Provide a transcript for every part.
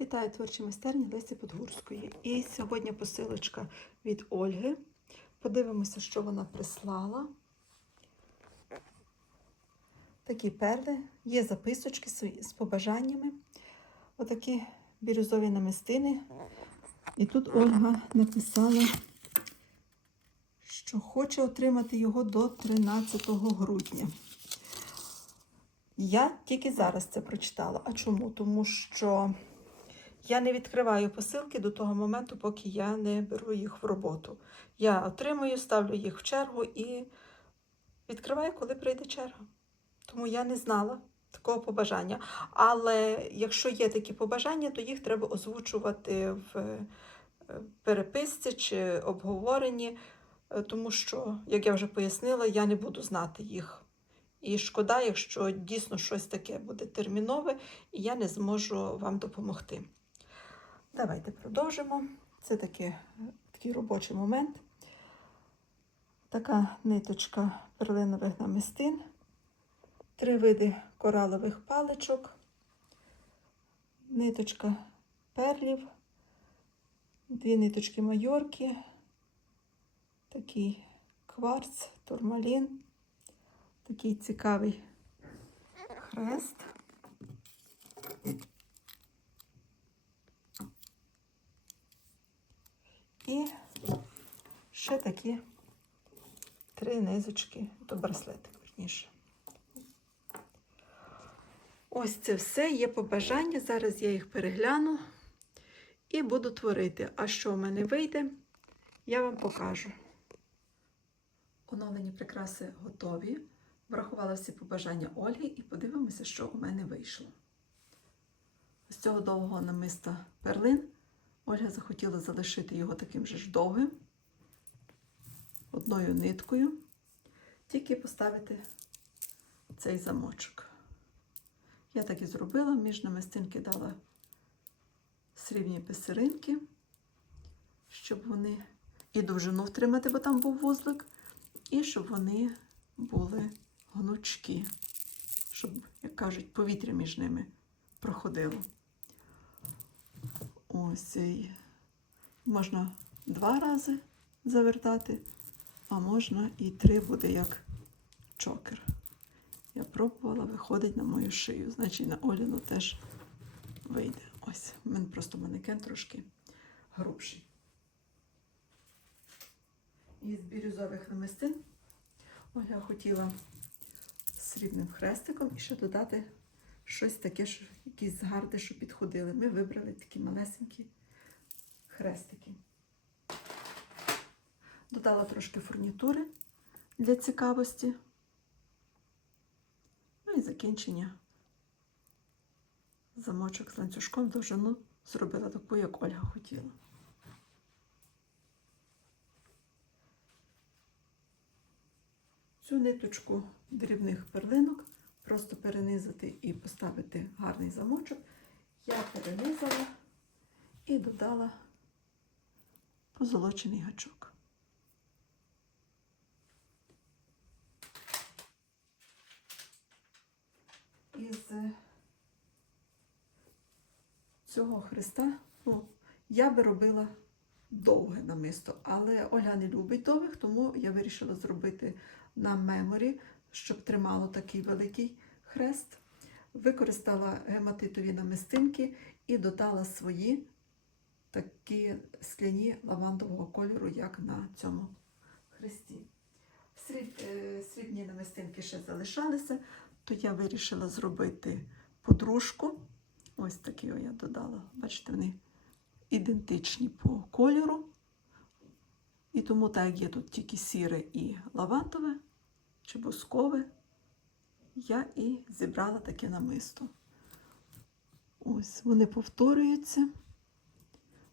Вітаю творчі майстерні Лесі Подгурської. І сьогодні посилочка від Ольги. Подивимося, що вона прислала. Такі перли, є записочки з побажаннями. Отакі бірюзові намистини. І тут Ольга написала, що хоче отримати його до 13 грудня. Я тільки зараз це прочитала. А чому? Тому що я не відкриваю посилки до того моменту, поки я не беру їх в роботу. Я отримую, ставлю їх в чергу і відкриваю, коли прийде черга. Тому я не знала такого побажання. Але якщо є такі побажання, то їх треба озвучувати в е, переписці чи обговоренні, е, тому що, як я вже пояснила, я не буду знати їх. І шкода, якщо дійсно щось таке буде термінове, і я не зможу вам допомогти. Давайте продовжимо. Це таки, такий робочий момент. Така ниточка перлинових намистин, три види коралових паличок, ниточка перлів, дві ниточки майорки, такий кварц, турмалін, такий цікавий хрест. І ще такі три низочки, то браслетик, верніше. Ось це все є побажання. Зараз я їх перегляну і буду творити. А що в мене вийде, я вам покажу. Оновлені прикраси готові. Врахувала всі побажання Ольги і подивимося, що у мене вийшло. З цього довгого намиста перлин Ольга захотіла залишити його таким же ж довгим, одною ниткою, тільки поставити цей замочок. Я так і зробила, між намистинки дала срібні писаринки, щоб вони і довжину втримати, бо там був вузлик, і щоб вони були гнучкі, щоб, як кажуть, повітря між ними проходило. Ось і можна два рази завертати, а можна і три буде як чокер. Я пробувала, виходить на мою шию, значить на Оліну теж вийде. Ось, у мене просто манекен трошки грубший. Із бірюзових намистин Оля хотіла срібним хрестиком і ще додати щось таке, що якісь згарди, що підходили. Ми вибрали такі малесенькі хрестики. Додала трошки фурнітури для цікавості. Ну і закінчення. Замочок з ланцюжком довжину зробила таку, як Ольга хотіла. Цю ниточку дрібних перлинок просто перенизати і поставити гарний замочок. Я перенизала і додала позолочений гачок. Із цього хреста ну, я би робила довге намисто, але Оля не любить довгих, тому я вирішила зробити на меморі, щоб тримало такий великий хрест. Використала гематитові намистинки і додала свої такі скляні лавандового кольору, як на цьому хресті. Е, срібні намистинки ще залишалися, то я вирішила зробити подружку. Ось такі я додала. Бачите, вони ідентичні по кольору. І тому, так як є тут тільки сіре і лавандове чи бускове, я і зібрала таке намисто. Ось, вони повторюються.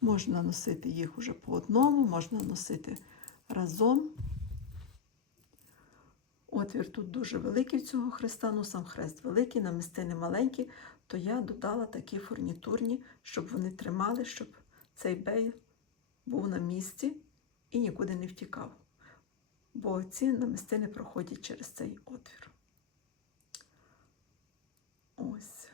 Можна носити їх уже по одному, можна носити разом. Отвір тут дуже великий в цього хреста, ну сам хрест великий, намистини маленькі, то я додала такі фурнітурні, щоб вони тримали, щоб цей бей був на місці і нікуди не втікав бо ці намістини проходять через цей отвір. Ось.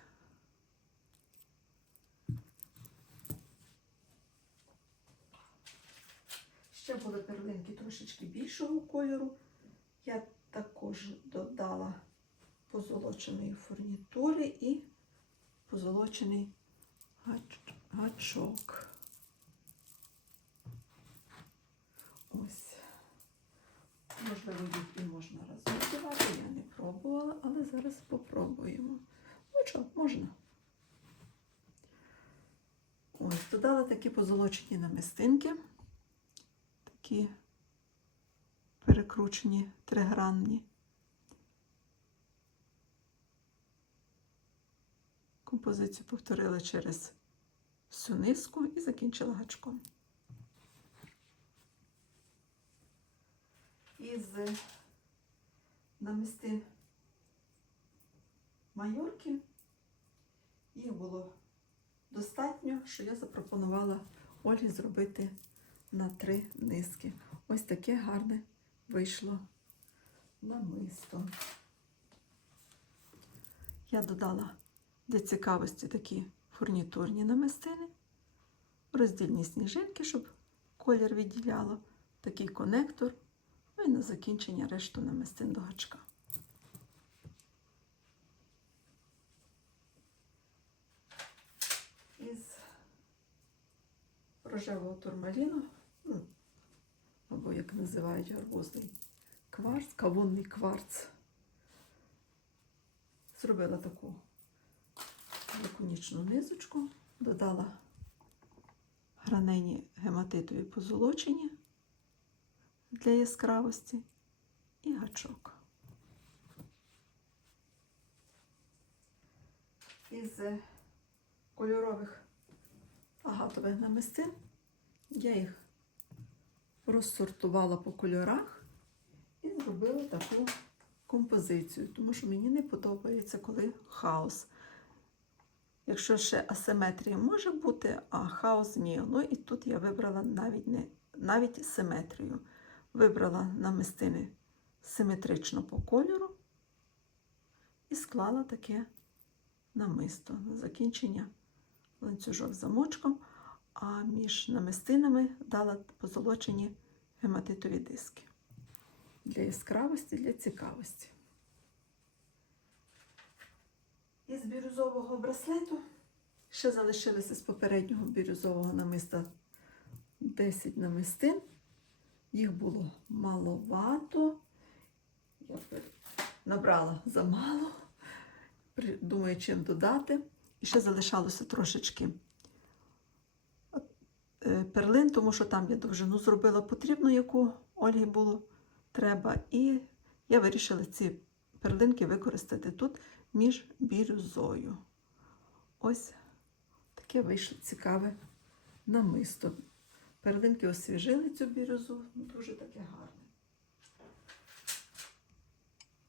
Ще були перлинки трошечки більшого кольору. Я також додала позолоченої фурнітури і позолочений гачок. Ось. Можливо, їх і можна разом. Я не пробувала, але зараз попробуємо. Ну що, можна. Ось, додала такі позолочені намистинки, такі перекручені тригранні. Композицію повторила через всю низку і закінчила гачком. Із намистин майорки їх було достатньо, що я запропонувала Ольгі зробити на три низки. Ось таке гарне вийшло намисто. Я додала для цікавості такі фурнітурні намистини, роздільні сніжинки, щоб колір відділяло, такий конектор, і на закінчення решту намистин до гачка. Із рожевого турмаліну, ну, або як називають гарбузний кварц, кавунний кварц. Зробила таку лаконічну низочку, додала гранені гематитові позолочені для яскравості і гачок. Із е, кольорових агатових намистин я їх розсортувала по кольорах і зробила таку композицію, тому що мені не подобається, коли хаос. Якщо ще асиметрія може бути, а хаос ні. Ну і тут я вибрала навіть не навіть симетрію. Вибрала намистини симетрично по кольору і склала таке намисто на закінчення ланцюжок замочком, а між намистинами дала позолочені гематитові диски для яскравості, для цікавості. Із бірюзового браслету ще залишилося з попереднього бірюзового намиста 10 намистин. Їх було маловато. Я набрала замало, думаю, чим додати. І ще залишалося трошечки е, перлин, тому що там я довжину зробила потрібну, яку Ольгі було треба. І я вирішила ці перлинки використати тут між бірюзою. Ось таке вийшло цікаве намисто. Перлинки освіжили цю бірюзу, ну, дуже таке гарне.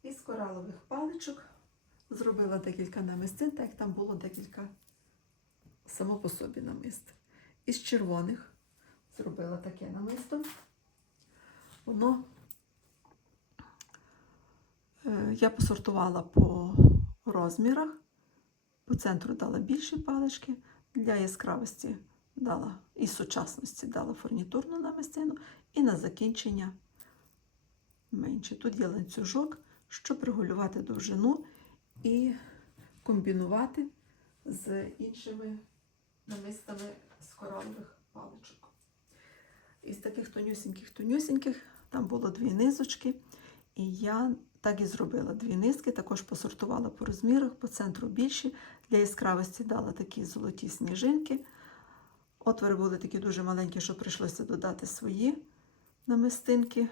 Із коралових паличок зробила декілька намистин, так як там було декілька само по собі намист. Із червоних зробила таке намисто. Воно е, я посортувала по розмірах. По центру дала більші палички, для яскравості дала і сучасності дала фурнітурну намистину, і на закінчення менше. Тут є ланцюжок, щоб регулювати довжину і комбінувати з іншими намистами з коралових паличок. Із таких тонюсіньких-тонюсіньких там було дві низочки, і я так і зробила дві низки, також посортувала по розмірах, по центру більші. Для яскравості дала такі золоті сніжинки. Отвори були такі дуже маленькі, що прийшлося додати свої намистинки,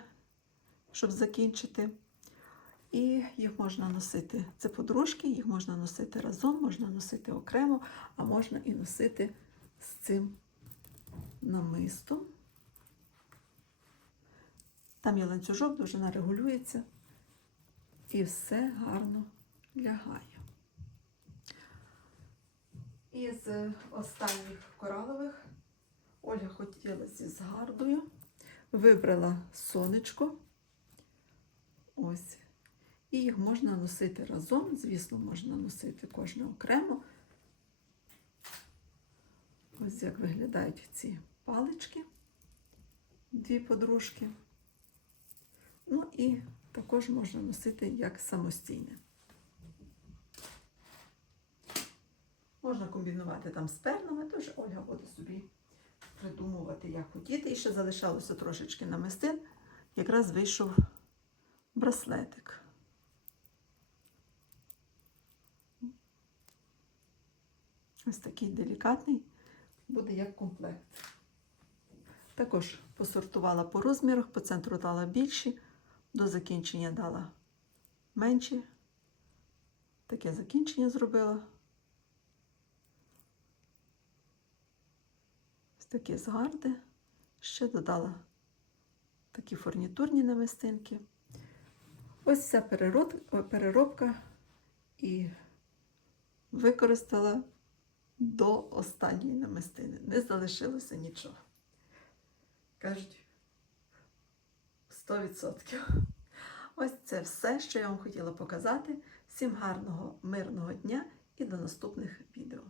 щоб закінчити. І їх можна носити. Це подружки, їх можна носити разом, можна носити окремо, а можна і носити з цим намистом. Там є ланцюжок, довжина регулюється, і все гарно лягає. Із е, останніх коралових Ольга хотіла зі згардою, вибрала сонечко. Ось. І їх можна носити разом, звісно, можна носити кожне окремо. Ось як виглядають ці палички. дві подружки. Ну і також можна носити як самостійне. Можна комбінувати там з пернами, тож Ольга буде собі придумувати, як хотіти. І ще залишалося трошечки намистин. Якраз вийшов браслетик. Ось такий делікатний, буде як комплект. Також посортувала по розмірах, по центру дала більші, до закінчення дала менші. Таке закінчення зробила. Такі згарди. Ще додала такі фурнітурні намистинки. Ось ця переробка і використала до останньої намистини. Не залишилося нічого. Кажуть, 100%. Ось це все, що я вам хотіла показати. Всім гарного, мирного дня і до наступних відео.